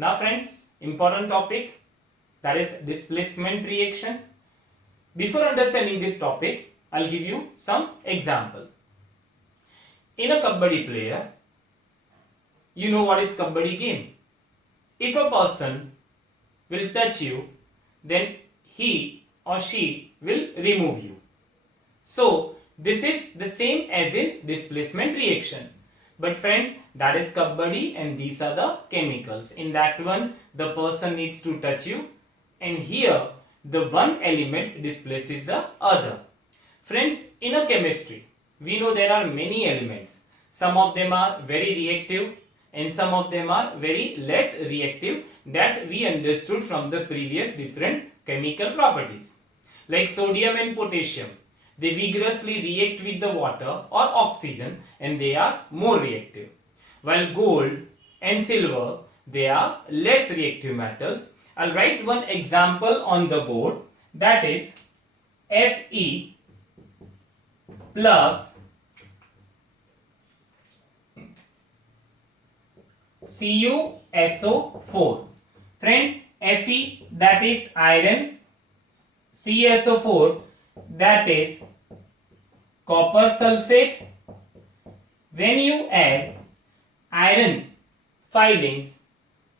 Now friends, important topic, that is displacement reaction. Before understanding this topic, I'll give you some example. In a kabaddi player, you know what is kabaddi game. If a person will touch you, then he or she will remove you. So this is the same as in displacement reaction. But friends, that is kabaddi and these are the chemicals. In that one, the person needs to touch you, and here the one element displaces the other. Friends, in a chemistry, we know there are many elements. Some of them are very reactive and some of them are very less reactive, that we understood from the previous different chemical properties. Like sodium and potassium, they vigorously react with the water or oxygen and they are more reactive. While gold and silver, they are less reactive metals. I'll write one example on the board, that is Fe plus CuSO4. Friends, Fe, that is iron, CuSO4, that is copper sulfate. When you add iron filings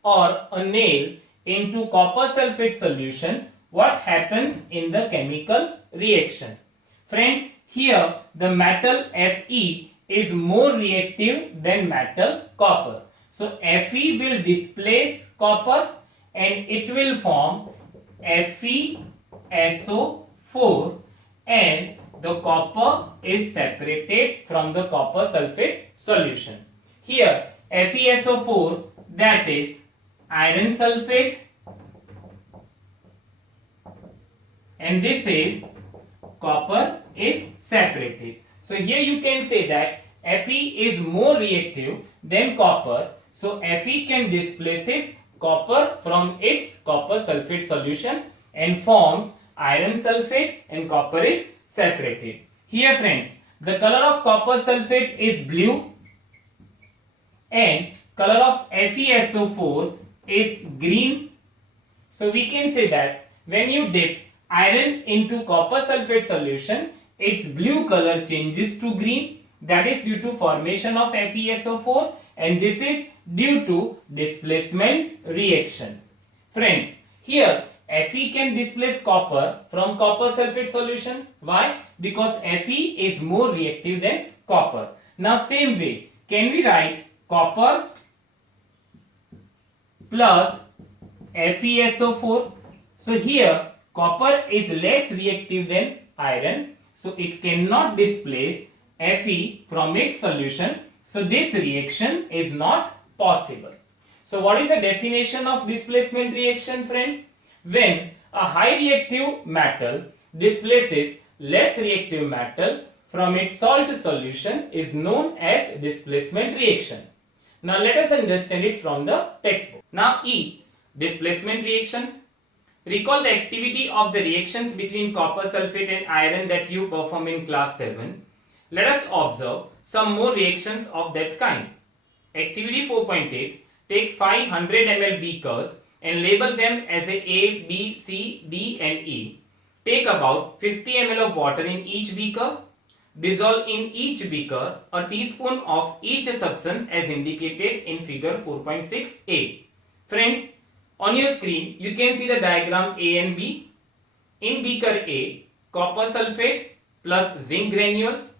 or a nail into copper sulfate solution, what happens in the chemical reaction? Friends, here the metal Fe is more reactive than metal copper. So Fe will displace copper and it will form FeSO4, and the copper is separated from the copper sulfate solution. Here FeSO4, that is iron sulfate, and this is copper is separated. So here you can say that Fe is more reactive than copper. So Fe can displaces copper from its copper sulfate solution and forms iron sulfate, and copper is separated. Here friends, the color of copper sulfate is blue and color of FeSO4 is green. So we can say that when you dip iron into copper sulfate solution, its blue color changes to green. That is due to formation of FeSO4, and this is due to displacement reaction. Friends, here Fe can displace copper from copper sulfate solution. Why? Because Fe is more reactive than copper. Now same way, can we write copper plus FeSO4? So here copper is less reactive than iron, so it cannot displace Fe from its solution. So this reaction is not possible. So what is the definition of displacement reaction, friends? When a high reactive metal displaces less reactive metal from its salt solution is known as displacement reaction. Now let us understand it from the textbook. Now E, displacement reactions. Recall the activity of the reactions between copper sulfate and iron that you perform in class 7. Let us observe some more reactions of that kind. Activity 4.8. Take 500 ml beakers and label them as A, B, C, D and E. Take about 50 ml of water in each beaker. Dissolve in each beaker a teaspoon of each substance as indicated in figure 4.6a. Friends, on your screen you can see the diagram A and B. In beaker A, copper sulfate plus zinc granules.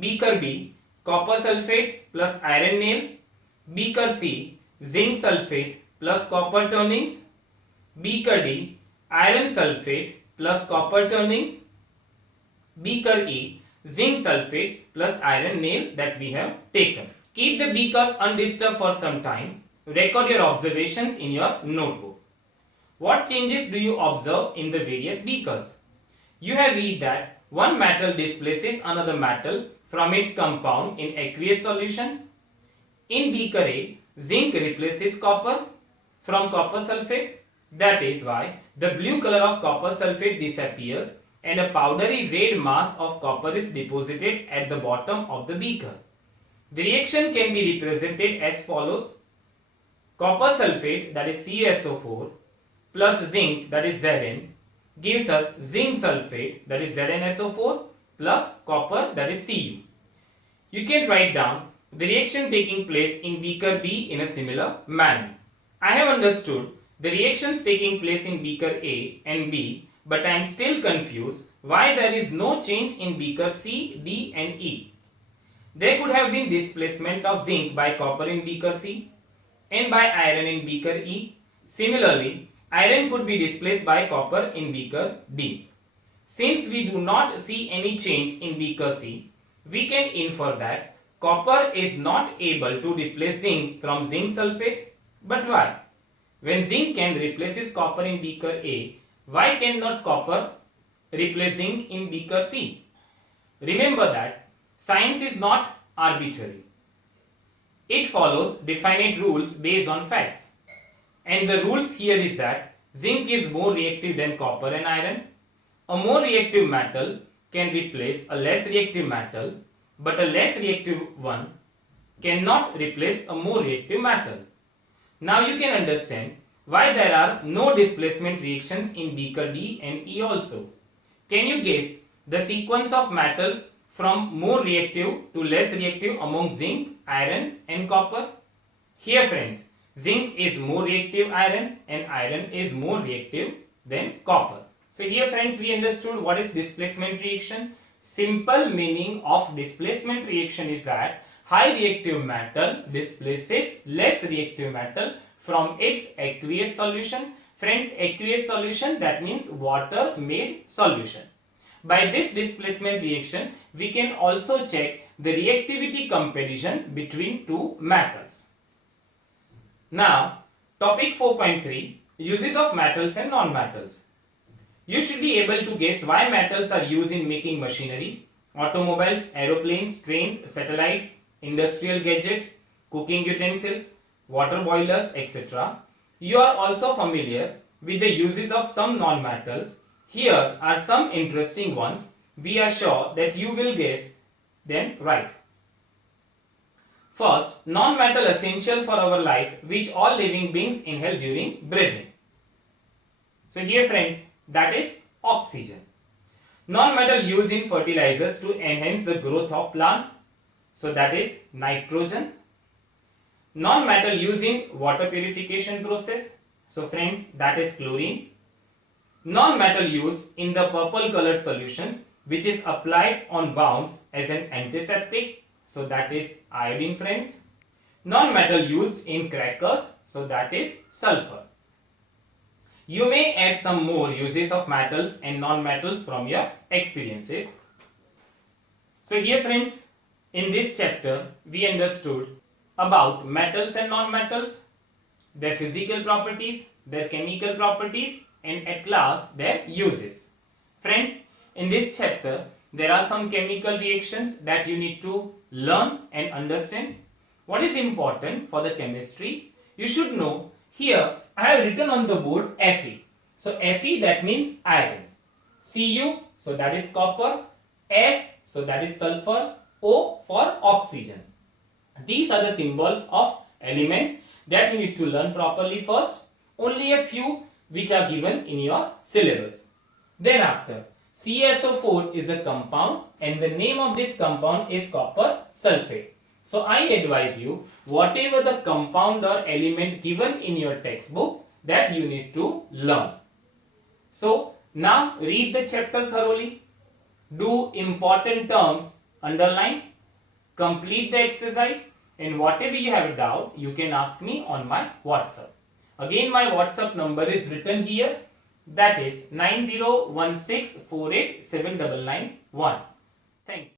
Beaker B, copper sulfate plus iron nail. Beaker C, zinc sulfate plus copper turnings. Beaker D, iron sulfate plus copper turnings. Beaker E, zinc sulfate plus iron nail that we have taken. Keep the beakers undisturbed for some time. Record your observations in your notebook. What changes do you observe in the various beakers? You have read that one metal displaces another metal from its compound in aqueous solution. In beaker A, zinc replaces copper from copper sulfate. That is why the blue color of copper sulfate disappears and a powdery red mass of copper is deposited at the bottom of the beaker. The reaction can be represented as follows. copper sulfate, that is CuSO4, plus zinc, that is Zn, gives us zinc sulfate, that is ZnSO4, plus copper, that is Cu. You can write down the reaction taking place in beaker B in a similar manner. I have understood the reactions taking place in beaker A and B, but I am still confused why there is no change in beaker C, D and E. There could have been displacement of zinc by copper in beaker C and by iron in beaker E. Similarly, iron could be displaced by copper in beaker D. Since we do not see any change in beaker C, we can infer that copper is not able to replace zinc from zinc sulfate. But why? When zinc can replace copper in beaker A, why cannot copper replace zinc in beaker C? Remember that science is not arbitrary. It follows definite rules based on facts. And the rules here is that zinc is more reactive than copper and iron. A more reactive metal can replace a less reactive metal, but a less reactive one cannot replace a more reactive metal. Now you can understand why there are no displacement reactions in beaker D and E also. Can you guess the sequence of metals from more reactive to less reactive among zinc, iron and copper? Here friends, zinc is more reactive iron and iron is more reactive than copper. So here friends, we understood what is displacement reaction. Simple meaning of displacement reaction is that high reactive metal displaces less reactive metal from its aqueous solution. Friends, aqueous solution, that means water made solution. By this displacement reaction, we can also check the reactivity comparison between two metals. Now, topic 4.3, uses of metals and non-metals. You should be able to guess why metals are used in making machinery, automobiles, aeroplanes, trains, satellites, industrial gadgets, cooking utensils, water boilers, etc. You are also familiar with the uses of some non-metals. Here are some interesting ones. We are sure that you will guess them right. First, non-metal essential for our life which all living beings inhale during breathing. So here friends, that is oxygen. Non-metal used in fertilizers to enhance the growth of plants. So that is nitrogen. Non-metal used in water purification process. So friends, that is chlorine. Non-metal used in the purple colored solutions which is applied on wounds as an antiseptic. So that is iodine friends. Non-metal used in crackers. So that is sulfur. You may add some more uses of metals and non-metals from your experiences. So here friends, in this chapter we understood about metals and non-metals, their physical properties, their chemical properties and at last their uses. Friends, in this chapter there are some chemical reactions that you need to learn and understand. What is important for the chemistry? You should know. Here I have written on the board Fe. So Fe, that means iron. Cu, so that is copper. S, so that is sulfur. O for oxygen. These are the symbols of elements that you need to learn properly first. Only a few which are given in your syllabus. Thereafter, CaSO4 is a compound and the name of this compound is copper sulfate. So I advise you, whatever the compound or element given in your textbook, that you need to learn. So now read the chapter thoroughly, do important terms underline, complete the exercise, and whatever you have a doubt, you can ask me on my WhatsApp. Again, my WhatsApp number is written here, that is 9016487991. Thank you.